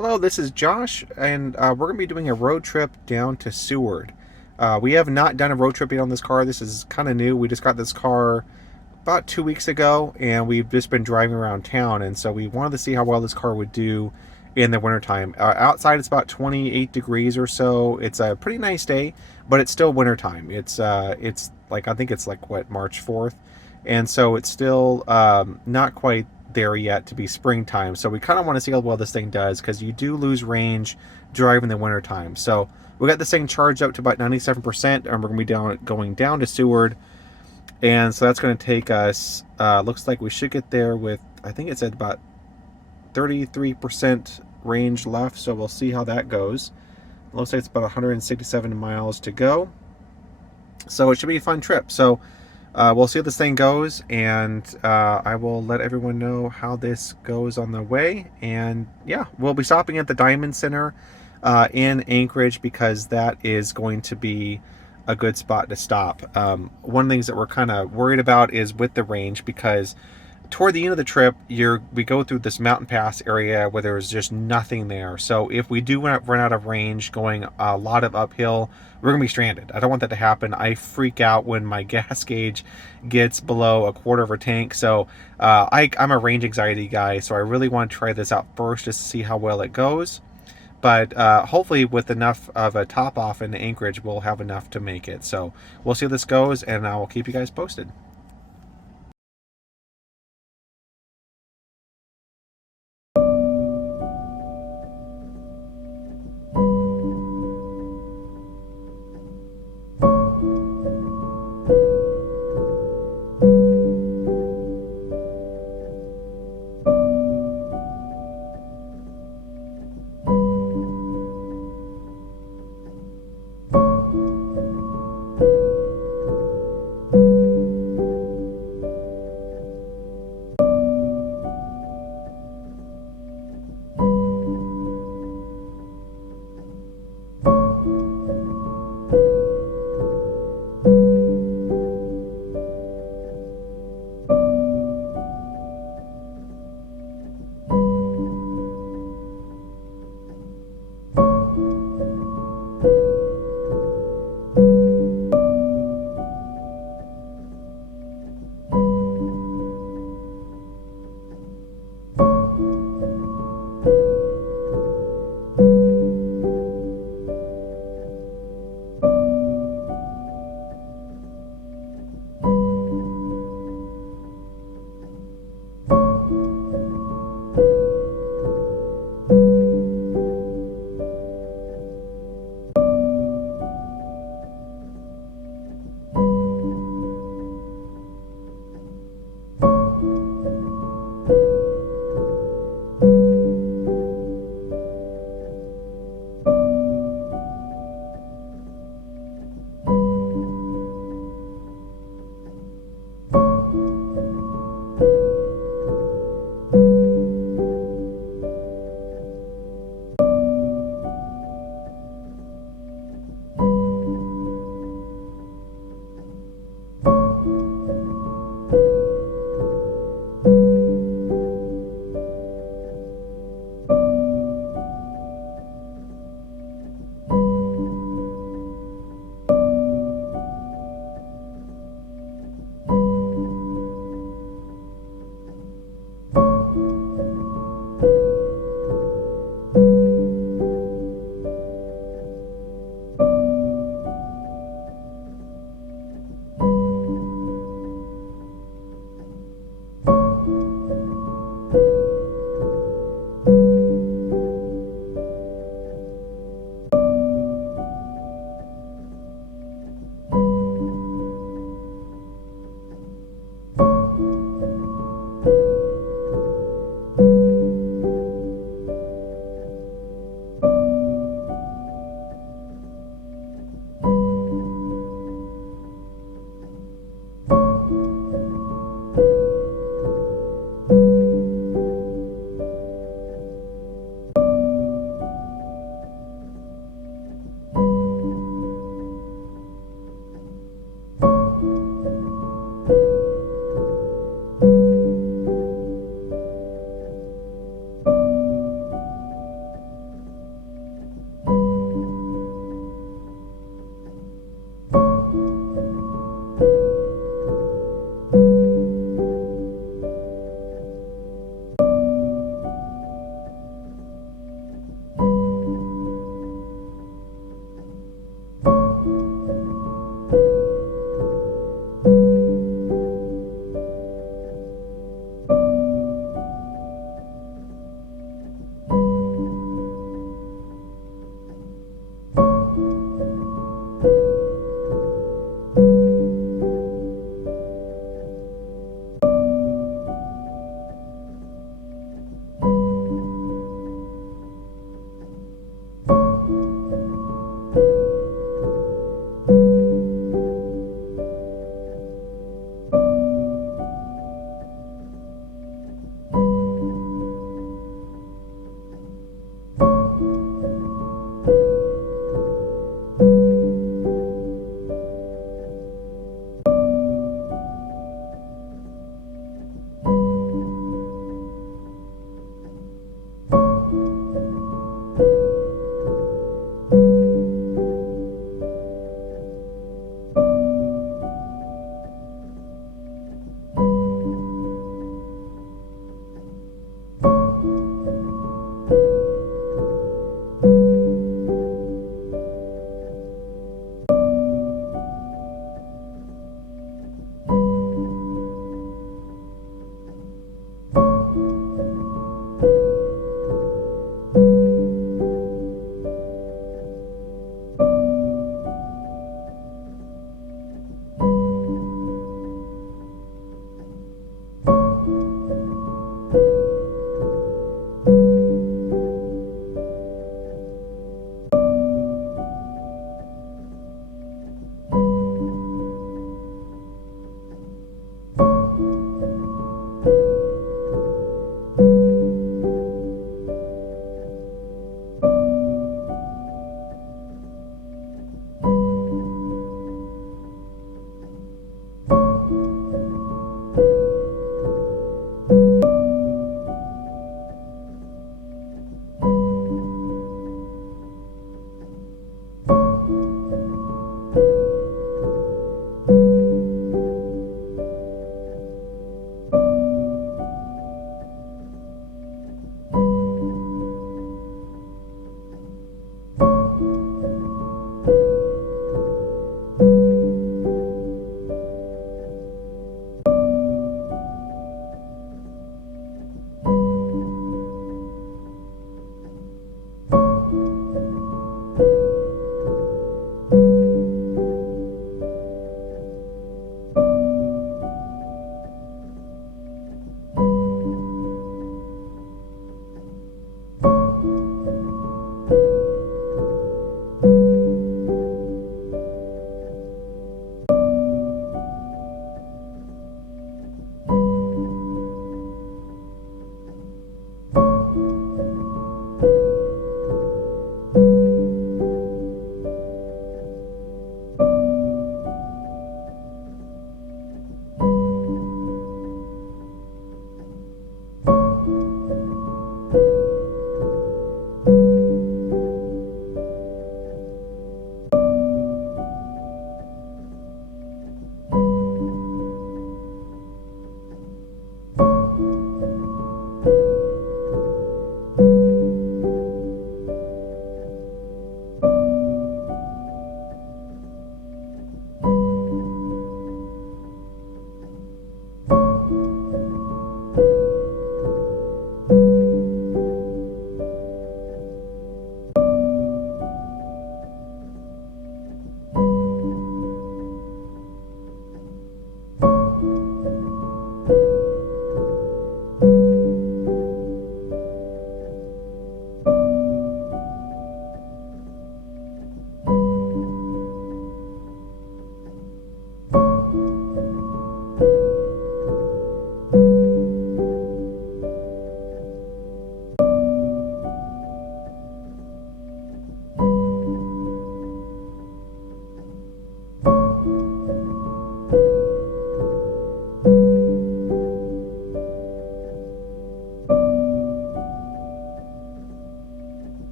Hello, this is Josh, and we're going to be doing a road trip down to Seward. We have not done a road trip yet on this car. This is kind of new. We just got this car about 2 weeks ago, and we've just been driving around town, and so we wanted to see how well this car would do in the wintertime. Outside, it's about 28 degrees or so. It's a pretty nice day, but it's still wintertime. It's like, I think it's like, what, March 4th? And so it's still not quite there yet to be springtime. So we kind of want to see how well this thing does, because you do lose range driving in the wintertime. So we got this thing charged up to about 97%, and we're going to be going down to Seward. And so that's going to take us, looks like we should get there with, I think it's at about 33% range left. So we'll see how that goes. It looks like it's about 167 miles to go. So it should be a fun trip. So we'll see how this thing goes, and I will let everyone know how this goes on the way. And yeah, we'll be stopping at the Diamond Center in Anchorage, because that is going to be a good spot to stop. One of the things that we're kind of worried about is with the range, because toward the end of the trip, we go through this mountain pass area where there's just nothing there. So if we do run out of range going a lot of uphill, we're gonna be stranded. I don't want that to happen. I freak out when my gas gauge gets below a quarter of a tank. So I'm a range anxiety guy, so I really want to try this out first just to see how well it goes. But hopefully with enough of a top off in Anchorage, we'll have enough to make it. So we'll see how this goes, and I will keep you guys posted.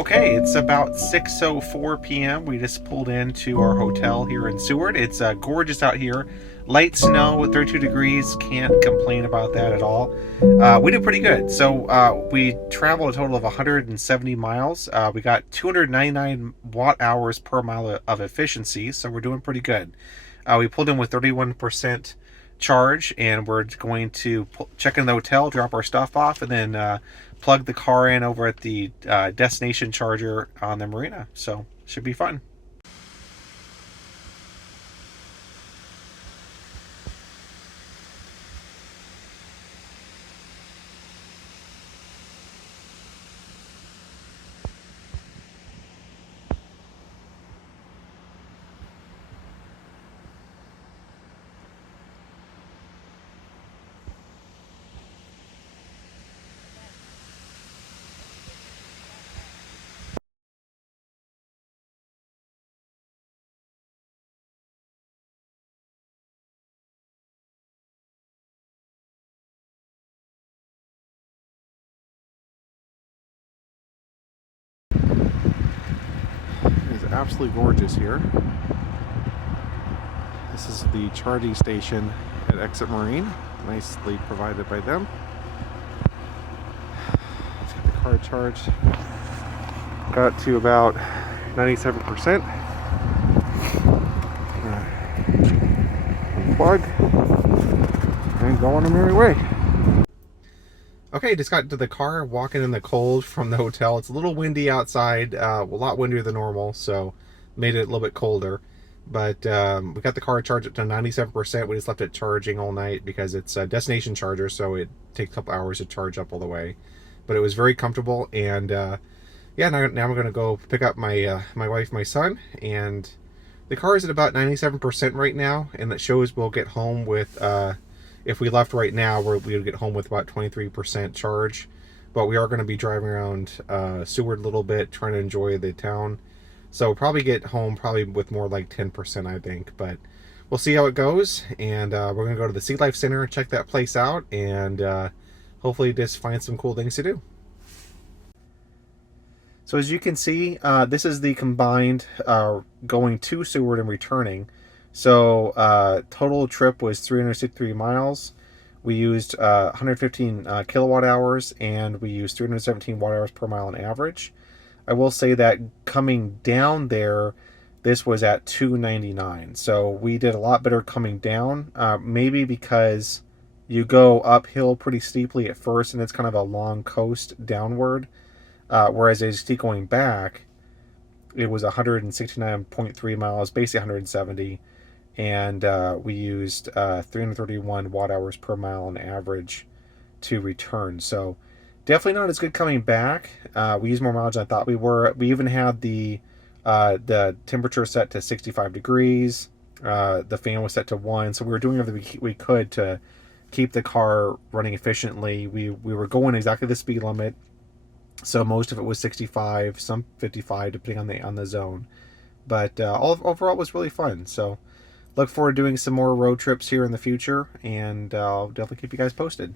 Okay, it's about 6:04 p.m. We just pulled into our hotel here in Seward. It's gorgeous out here. Light snow with 32 degrees. Can't complain about that at all. We did pretty good. So we traveled a total of 170 miles. We got 299 watt hours per mile of efficiency, so we're doing pretty good. We pulled in with 31% charge, and we're going to check in the hotel, drop our stuff off, and then plug the car in over at the destination charger on the marina. So should be fun. It is absolutely gorgeous here. This is the charging station at Exit Marine, nicely provided by them. Let's get the car charged. Got to about 97%. Unplug and go on a merry way. Okay, just got into the car, walking in the cold from the hotel. It's a little windy outside, a lot windier than normal, so made it a little bit colder. But we got the car charged up to 97%. We just left it charging all night because it's a destination charger, so it takes a couple hours to charge up all the way. But it was very comfortable, and yeah, now I'm going to go pick up my my wife, my son, and the car is at about 97% right now, and that shows we'll get home with... if we left right now, we would get home with about 23% charge. But we are going to be driving around Seward a little bit, trying to enjoy the town. So we'll probably get home with more like 10%, I think. But we'll see how it goes. And we're going to go to the Sea Life Center, check that place out, and hopefully just find some cool things to do. So as you can see, this is the combined going to Seward and returning. So total trip was 363 miles. We used 115 kilowatt hours, and we used 317 watt hours per mile on average. I will say that coming down there, this was at 299. So we did a lot better coming down, maybe because you go uphill pretty steeply at first, and it's kind of a long coast downward. Whereas as you keep going back, it was 169.3 miles, basically 170. And we used 331 watt hours per mile on average to return. So definitely not as good coming back. We used more mileage than I thought we were. We even had the temperature set to 65 degrees. The fan was set to 1. So we were doing everything we could to keep the car running efficiently. We were going exactly the speed limit. So most of it was 65, some 55, depending on the zone. But overall, it was really fun. So look forward to doing some more road trips here in the future, and I'll definitely keep you guys posted.